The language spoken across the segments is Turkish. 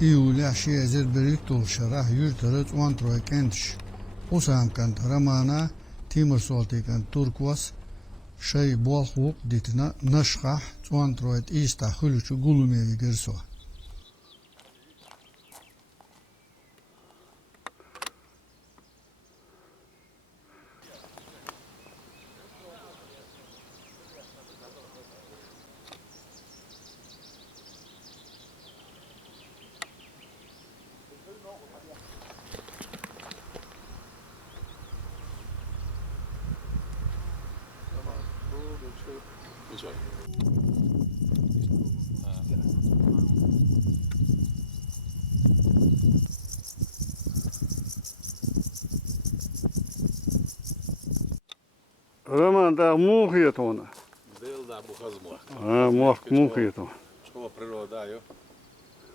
İyul şehir birlik doluşarah yurtları Antroy kentş. Usam kent Ramana Timur Soltikan Turkwas şey bolhuk ditna naşkah Antroy ista huluçu gulumevi gerso. Ramanda muhiyet ona. Belda bu kazma. Muhiyet ona. Şu природа yo.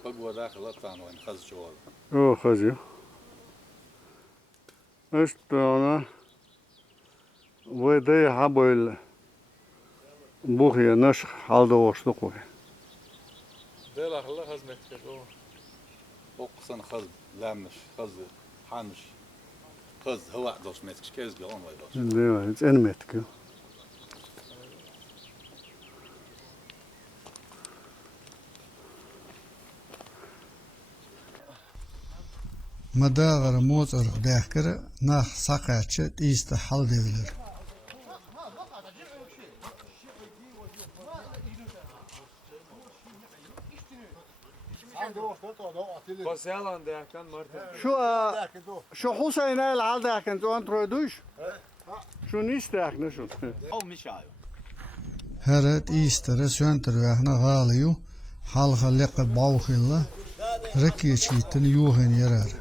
Pогода хлопtan oyun kaz çoğal. O kazıyor. İşte ona ve de ha böyle muhiyet naş halda oluştu koy. Bela Allah hazmet o. Okusan kaz lamış, kaz hanmış. Kaz hava dost metkiş kez galan var. Ne var? Hiç enmettik yo. Madağır mozar dehkir nah sakaçı iste hal devilir. Şu Hüseyin el hal dehkin şu antroyduş. Şu niş dehkin şu. Heret istere söntür vehne galiyu halha leqe bavhilla rekiye çiğitin yuhen yarar.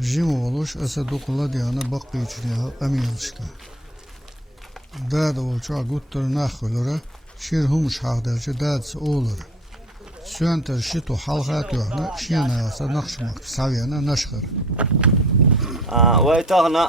Jim oluş asa dokula diyana bakı içine amiyalışka. Dad olça guttur nakhulura şir humuş haqdarçı dadsı olur. Söntür şitu halha tühne şiyana asa nakşmak saviyana naşkır. ويتغنى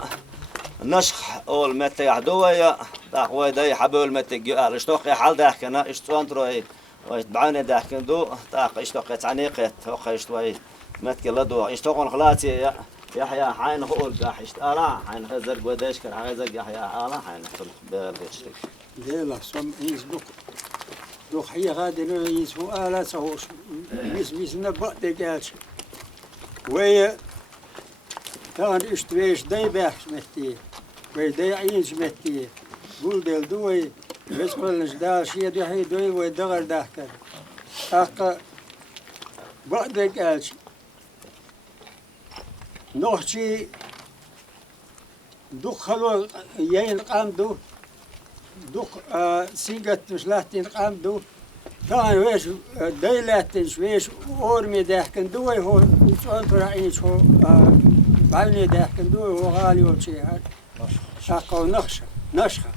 نشخ أول متى يحدويا داخ ويدي حبول متى جال اشتوقي حال داخنا اشتوان تروي ويتبعوني داخن دو داخ اشتوقي تعنيقت توقي اشتوي متى لدو اشتوقن خلاصي يحيى حين هول داخ اشتارا حين خزر قداش كان خزر يحيى آلا حين خل بيرجع ديلا سم يز دوخ هي غادي لو يسو آلا سو ميس نبأ دجاج ويا كان اشتويش داي باخش متي وي داي عينش متي قول ديل دوي بس قلنش دار شي دوي دوي وي دغر داكر اقا بعد قالش نوحشي دخلوا يين قامدو دخ سينجت مش لاتين قامدو كان ويش دايلاتين ويش اورمي داكن دوي هو انتو عينش هو بعدني داخل دوه وغالي وشيء هاد شاقة ونخشة نشخة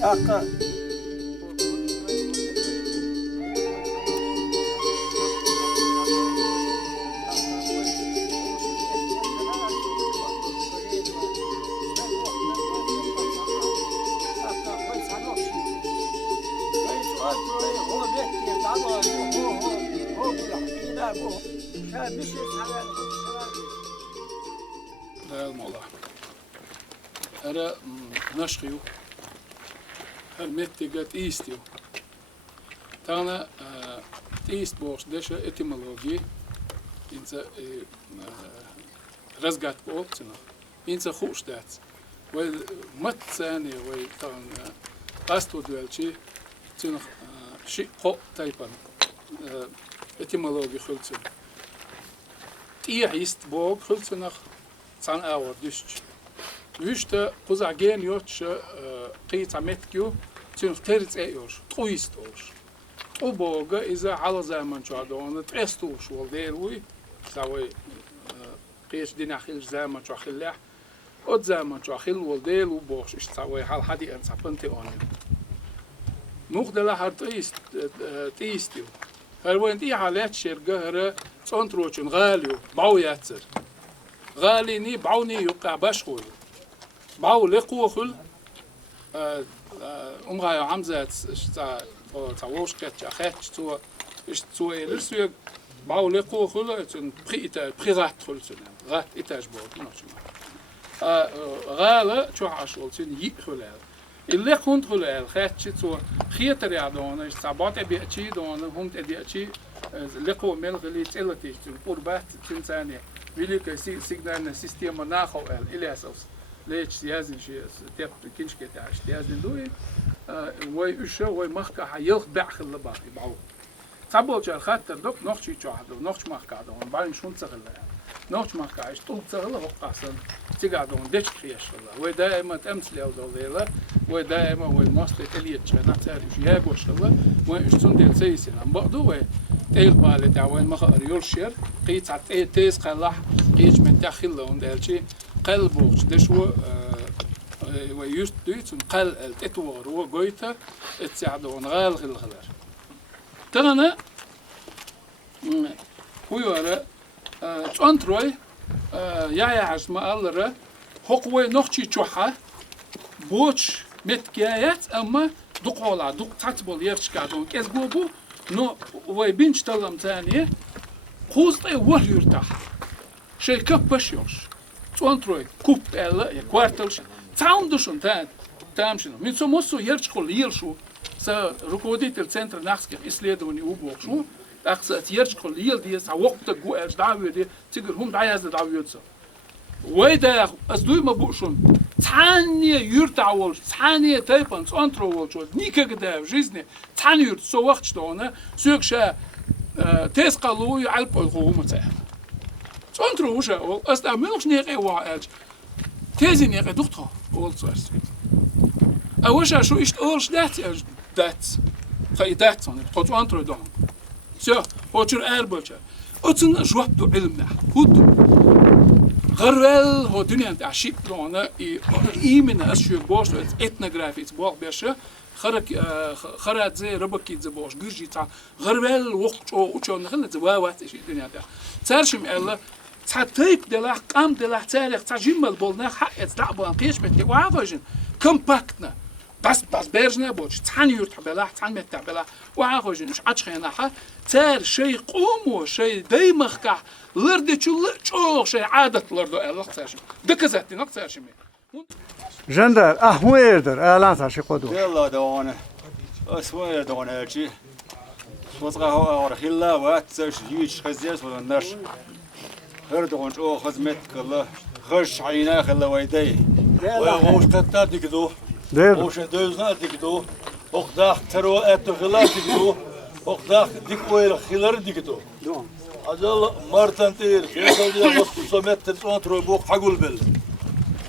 شاقة الموضوع أنا نشخيو هالمتجات إيستيو تانا إيست بوش دشة إتيمولوجي إنسا رزقات بوكسنا إنسا خوش دات ومت ثاني ويتان قاستو دوالشي تنخ شيء قو تايبان إتيمولوجي خلصن تيه إيست بوك خلصنخ سان اور ديش ويشتا قزع جين يوتش قيت عمتكيو تنخ تريت ايوش تويستوش وبوغا إذا على زمان شادون تريستوش والديروي سوي قيش دينا خيل زمان شو خلاح od zaman čo achil wol del u box ist sawai hal hadi an sapante on noch de la hat ist هل وين دي حالات شرقهرة صنتروشن غاليو باو ياتر غاليني باوني يقع باشخول باو لقوخل غايو عمزات اشتا تاوش كاتش اخاتش تو اش تو الرسو باو لقو خلا تن بريغات خلصنا غات إتاج بول نوشما غالا شو عشول تن يخلا اللي كنت خلا خاتش تو خيتر يعدونا استعباط أبيأتي دونا هم تأبيأتي لقو ملغلي تلتي تن قربات تن ثانية ويلك سيجنال سيستم ناخو إلى أساس ليش سيازن شيء تيب كنش كتاعش سيازن دوي وي إيشه وي مخك حيلخ بعخ اللي باقي بعو تابو جال خاطر دوك نوخشي تشاهدو نوخش مخك عدون بعدين شون تغلى نوخش مخك عايش طول تغلى وقاسن تقعدون ديش خياش الله وي دائما تمثل يا دوليلا وي دائما وي مصلي تليتش نعتاري وش ياقوش الله وي إيشتون ديل سيسين عم بقدو وي تيل بالي دعوين مخار يورشير قيت عت تيز قلح قيج من داخل لون دالشي قلبوش دشو ويست دويتون قل التطور وقويتا اتساعدون غال غلغلر تغنى ويورا تونتروي يا عجما ألرا هقوي نوخشي تشوحا بوش متكايات أما دقولا دق تاتبول يرشكادون كيس بوبو نو وي بنش تلم تانية خوزتي ور يرتاح شي كبش يوش تونتروي كوب ألا يا كوارتلش تاوندوشن تامشنو من سموسو يرشكول يلشو sa rukovoditelj centra nachtskih исследований убокшу, так сказать, ерчкол елди са вокта гуэлж давюди, цигер хум даязда давюдса. Вейда аздуйма бушун, цанне юртавол, цанне тайпан, цонтровол, никогда в жизни цан юрт со вахт что она, сюкша тескалу и альпой хумаца. Цонтровуша, остамилш неге ваэлж, тези неге духто, волцварс. А воша шо ишт олш датс دات خيدات صنع تقطع أنترو دهم سو هوشر أربعة أتن جواب دو علمنا هود غرول هو دنيا أنت عشيب لونه إيمن أشياء باش إثنوغرافي تبغى بيش خرج زي ربكي زباش جرجي تاع غرول وقت أو شو نخلنا زواوات إيش الدنيا ده ترشم الله تعطيب دلها قام دلها تاريخ تجمل بولنا حق تعبان قيش بتي وعاجن كومباكتنا بس برجنا بوش تان يرت بلا تان مت بلا وعاجن مش عشخنا ح تار شيء قوم وشيء دايمخك لرد شو شيء عادة لرد الله ترشم دكزتي نقترشم جندر أحويردر أعلان تاشي قدو يلا دوانا أسوأ دوانا شيء وصغه هو رخيلا واتسش يجي خزيس ولا نش هردون شو خدمتك الله خش عينا خلا ويدي وش قطات دكدو دير وش دوزنا دكدو وقداخ ترو أتو خلا دكدو وقداخ دك ويل خلر دكدو أجل مرتين تير كيسل دي وصمت تنترو بوق حقول بال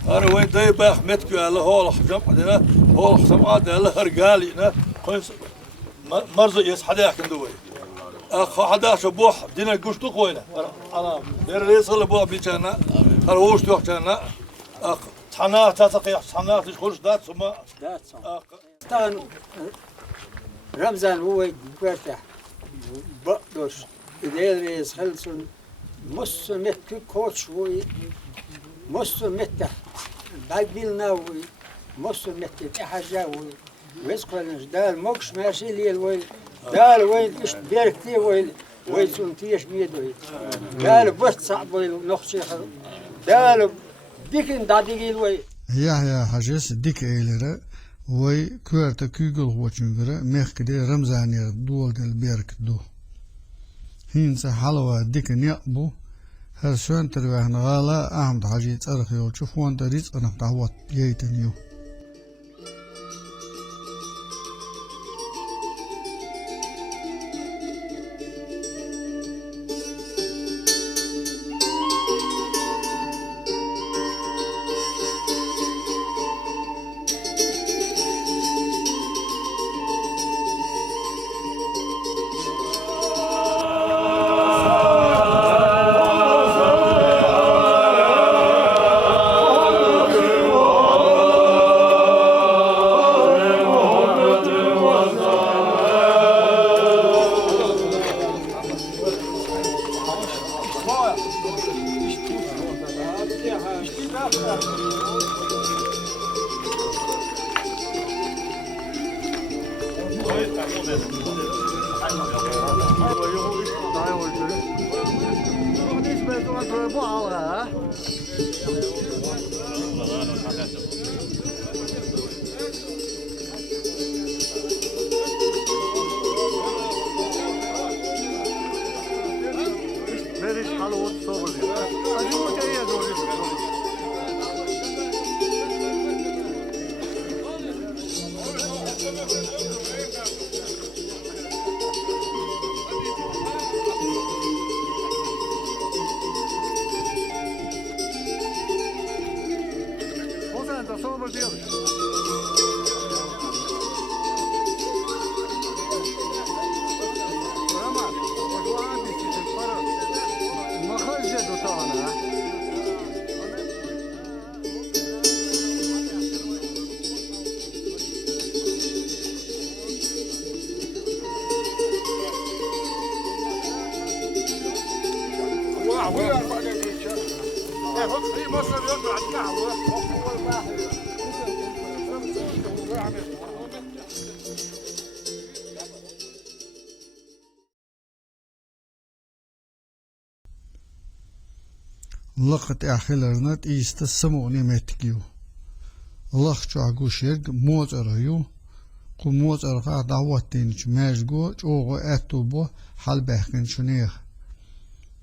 أنا ويدي باخ متكو على هول حجم عندنا هول حسب عندنا هرجالي نا خنس مرزق يسحداك ندوي أخ حدا شبوح دينا قشتو قوينا أنا دير ريسل بوح بيجانا خلوش توقتنا أخ تحنا تتقي تحنا تشخلش دات ثم دات طبعا رمضان هو يرتاح بقدرش إدير ريس خلصن مسلم كوتش هو مسلم باقيلنا هو مسلم تحجا هو ويسقلنش دال مكش ماشي لي الويل دال وين إيش بيركتي وين سنتيش ميدوي دال بس صعب وين نخشي دال ديكن داديجي الوي يحيى حجس ديك إيلرا وي كوارتا كيغل وچنگرا مخكدي رمزانير دول دل بيرك دو هينسا حلوة ديك نيقبو هر سوان تروحن غالا أحمد حجي تارخيو شوفوان تريز أنا بتعوات ييتنيو 不好了。Veriş halı soğuluyor. Acı o şeye doğru. O zaman da soğuluyor. لقت أخيرنا إيست سموني متكيو الله شو شرق موز أريو قو موز أرقا دعوتين ماجو جوغو أتوبو حال بحكن شنيخ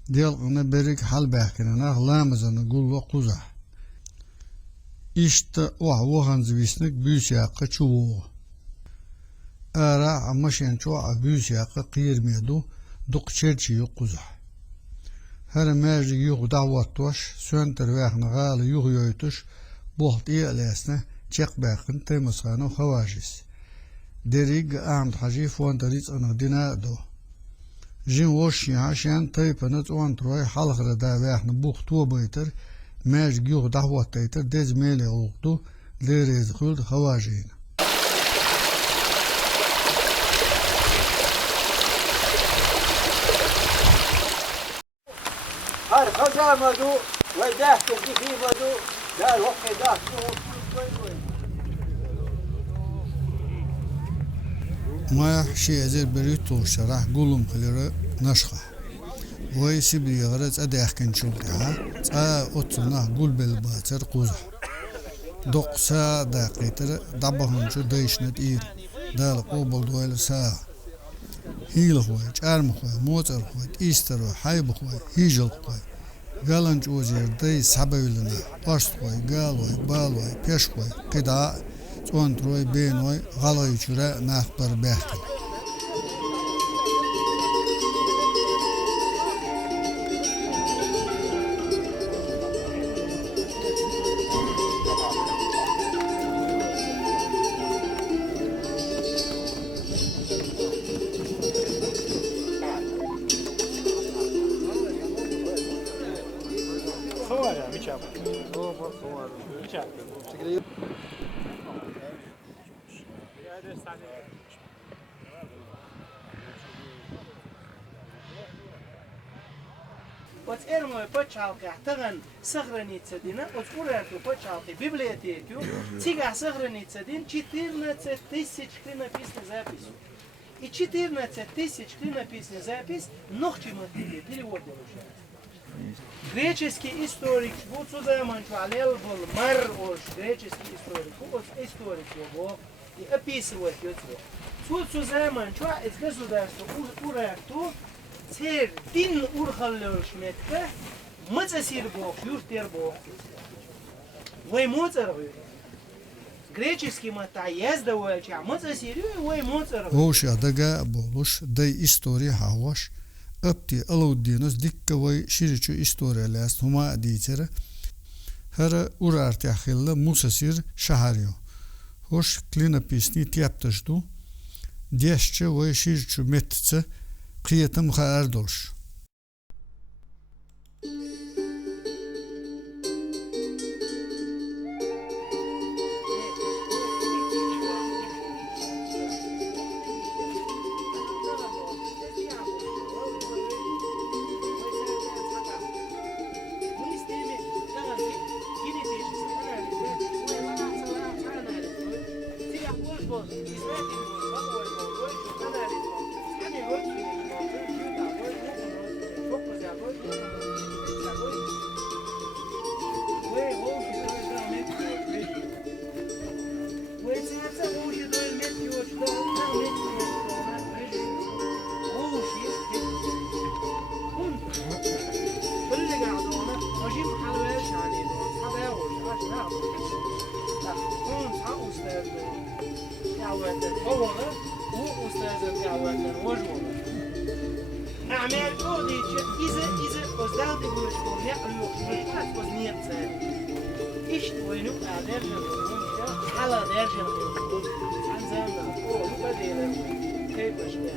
ديالقنا بريك حال بحكن ناخ لامزن قولو قوزا إشت وحوهن زويسنك بيسياق چوو أرا عمشين چوع بيسياق قير ميدو دوق چرچيو قوزا her merci yuh davattoş söntür vahna gal yuh yoytuş boht iyalesne çek bakın temsano havajis derig amt haji fontaris ana dinado jin wosh ya shan taypanat on troy halgra da vahna buhtu baytır merci yuh davataytır dezmele oldu lerez khuld havajin هر خزا مدو ويداه كذي مدو لا الوقت ده ما شيء بريتو شرح قولم خليرة نشخة ويسي بيغرز أداخكن شلتها أتنا قول بالباتر قوزة دقسا داقيتر دبهن شو دايشنت إير دال قوبل دويل ساعة هيل خوي چارم خوي موتر خوي إيستر حيب خوي هيجل خوي قالنج وزير داي سبايلنا أشت خوي قالوي بالوي بيش خوي قدا تون تروي بينوي غلاي شراء ناخبر بيحكي От ермо почалка таган сохранится дина, от урерту почалки библиотеку, тига сохранится дин 14 тысяч клинописных записей. И 14 тысяч клинописных записей нохчима перевод получается. Греческий историк, вот сюда манчуалел был Марвош, греческий историк, вот историк его, и описывает его. Вот сюда манчуа, это государство урерту, цер дин урхаллош метка, мацасир бог, юртер бог. Вы моцарвы. Греческий мата езда уэлча, мацасир, вы моцарвы. Ош адага болуш, дай история хаваш. أبتي ألودينوس ديكا وي شيريشو إستوريا لاست هما ديتر هر أورارتي أخيلا موسسير شهريو هوش كلينا بيسني تيابتشدو ديشتش وي شيريشو متتس قيتم خاردولش أعمال أودي إذا أصدقت بوشكم يعلو خشمات وزنيت إيش وينو أدرج حلا درج عن زمان أو بديل كيف أشبه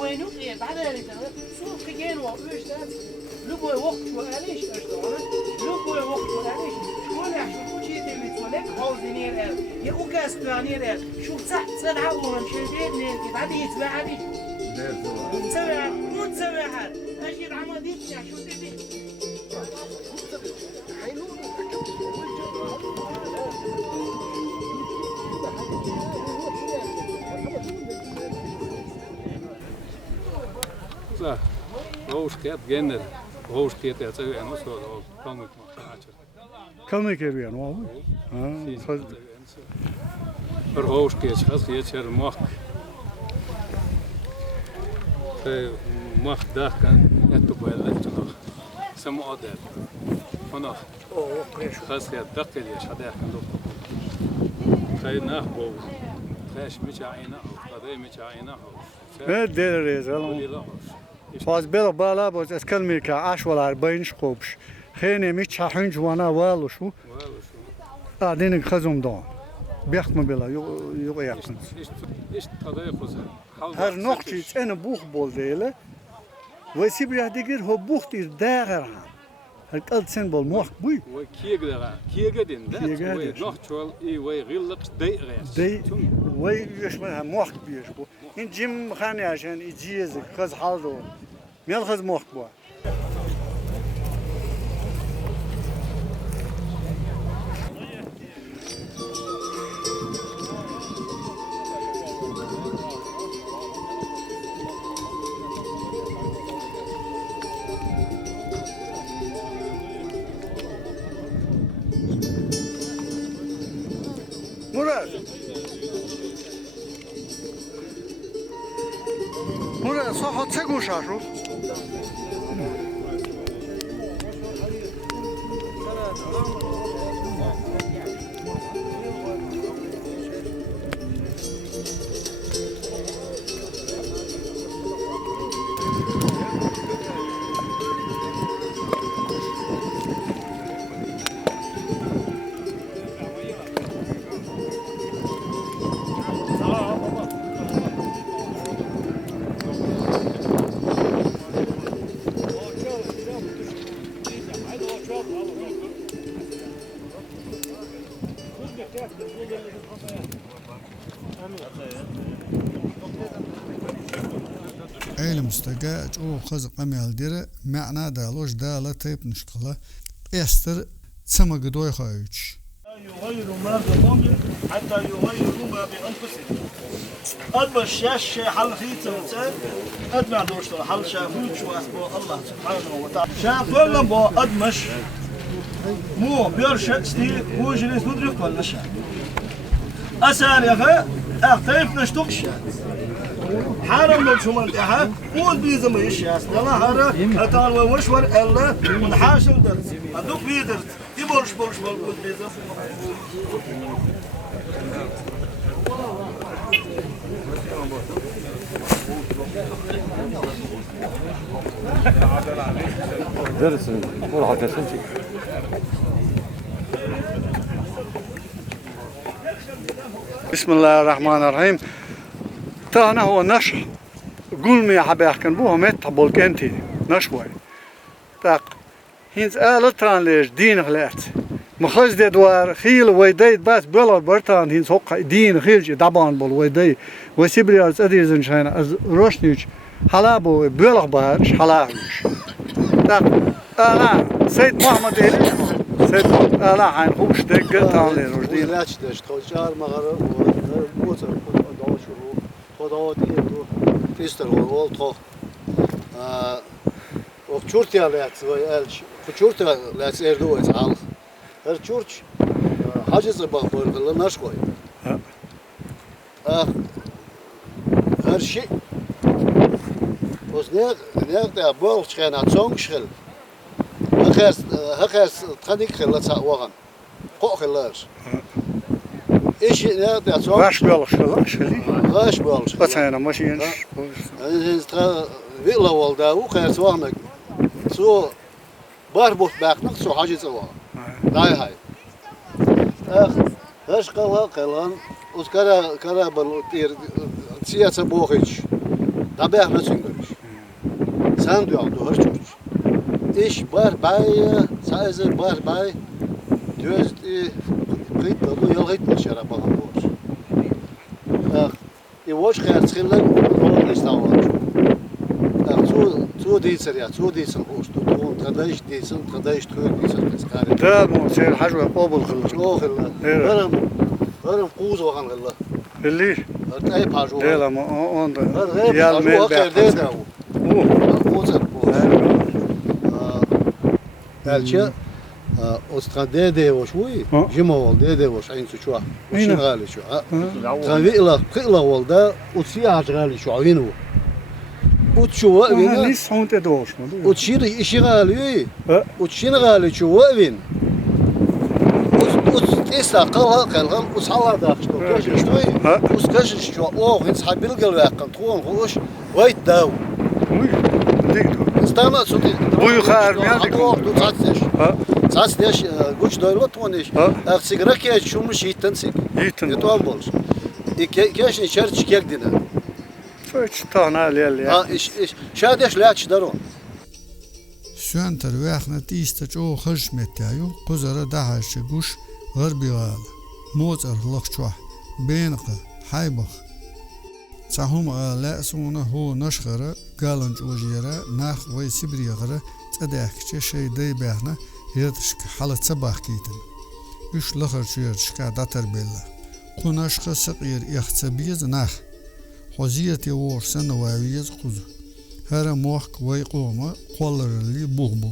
وينو إيه بعد ذلك سوق كجين وإيش ده لبوا وقت وعليش أشتغل لبوا وقت وعليش شكون يحشو شيء تبي تولك حوزنير يا أوكاس كانير شو صح صدع ومشيتين نيت بعد يتبع عليه تسمع مو تسمع حد أجيب عمودي شو تبي صح روش كات جنر روش كات يا تسوي أنا وصل كم Kan ik er weer nog? روش كات خاص يشر مخ مخ ده كان يتبع للتنخ سمو أدل هنا خاص يدقل يا شده كان دو خينا بو خاش مش عينا قضية مش عينا Ne deriz lan. Faz bela bala boz eskelmi ka ashwalar baynish khobsh. Khene mi chahunj wana walushu. Adin khazum don. Biakhma bela yo yakın. إيش قضية خزر Her nokçi en buh bol dele. Ve sibra digir ho buht iz dagar. Her kald sen bol muh buy. وكيجدين ده ونحشول إيه ويغلق دقيقة Dey ve yeshma muh biyesh bu. In jim khani ashan ijiz khaz haldo. Mel khaz muh bu. Murat. Murat, saha çeku şaşu. Elimizde o kızık amelleri ma'na daloş dala teyp nişkala ester tsamağı doy hayuç. يغيروا ما بقومهم حتى يغيروا ما بأنفسهم. أدبش ياش حل خيته وتسال أدمع دوشته حل شافوت شو أسبوع الله سبحانه وتعالى. شاف ولا بو أدمش مو بيرش ستي هو جلس مدرك ولا شاف. أسان يا أخي أختيف نشتقش. حرم لو شو منتهى مو بيزا ما يشياس لا هذا أتان ومشور إلا ونحاشم درس أدوك بيدرس يبولش بولش بولش بيزا Dersin. Orha kesin. Bismillahirrahmanirrahim. تانا هو نشح قول مي حباحكن بوها مت بولكنتي نشوي تاق هينز آلتان ليش دين غلات مخز دي دوار خيل ويديد بس بلا برتان هينز هوق دين خيل دابان بول ويدي وسيبري از اديزن شاينا از روشنيش حلابو بلغ بارش حلاهوش تاق آلا سيد محمد إلي سيد آلا عين خوش دق تان لي روش دين لا تشتاش تخوشار مغرب ووتر خدا دیدو فیستر و تو och tjurtia lät var elch för tjurtia lät då ett all her tjurch hajis bara böyle naş koy her şey os ne der bol schena zong schil hakers thanik khilat sa wagan qo khilas ايش ne der zong Vaş bölüşler şeli. Vaş bölüş Batayana maşin. villa walda u khers wahmak so barbot baknak so hajis wa dai hay هاش قلان وكرا بالطير سياسة بوخيش طبيعة ما تنقلش ساندو عندو هرشوش إيش بار باي سايز بار باي دوز قيت بدو يلغيت مشارع بغامبوش يواش خير تخيلك هو نستعوض تو ديسر يا تو ديسر خوش تو تقدايش ديسن تقدايش تخيل ديسر كسكاري ده مصير حجوة قابل خلص. خلا هرم قوز وخان خلا اللي أي باجو ده لما أون هرم يال باجو ميل أخير ده ده قوزر الشيء أستخدم ده وشوي جمال ده وش عين شو وش غالي شو قيلة والده وتسيا غالي شو عينه وتشو وين ليس هون تدوش وتشير إيش غالي وتشين غالي شو وين قلقل وصحلا داخل كاش شوي وسكاش شو أوه إنت حبيل قلقل تكون خوش وايد داو استنى صوتي بوي خير ميادك تو تعطيش قوش دايرو تونيش سيجرا كي شو مش يتنسك يتوان بولش كاش نشرت كيك دينا فش تانا ليل إيش شادش لا تشدرون Şönter vəxnə tiste ço xışmetyayu quzara dahaş guş غربيغال موت أرخلق بينق حيبخ صحوم لا سونه هو نشخرة قالنج وجيرة ناخ ويسبريغرة تداخش شيء دي بيحنا يرتشك حالة صباح كيتن يش لخر شيرتشك داتر بيلا قناشخ سقير يختبيز ناخ حزيرتي ورسن واويز قزو هر موحك ويقوم قولر اللي بوغبو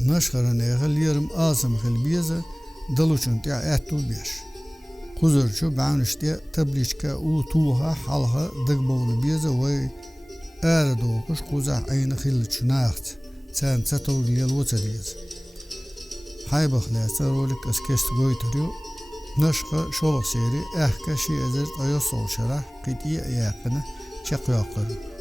نشخرة نيغل يرم آزم خلبيزة دلوچون تيا اتو بيش قزرچو بانشتي تبليشكا او توها حالها دغبول بيزا وي اردو قش قزا عين خلچ ناخت سان ستو ليل وتديز هاي بخلا سرولك اسكست غويتريو نشقه شولق سيري احكا شي ازر ايو صوشرا قيتي ياقنا چقياقر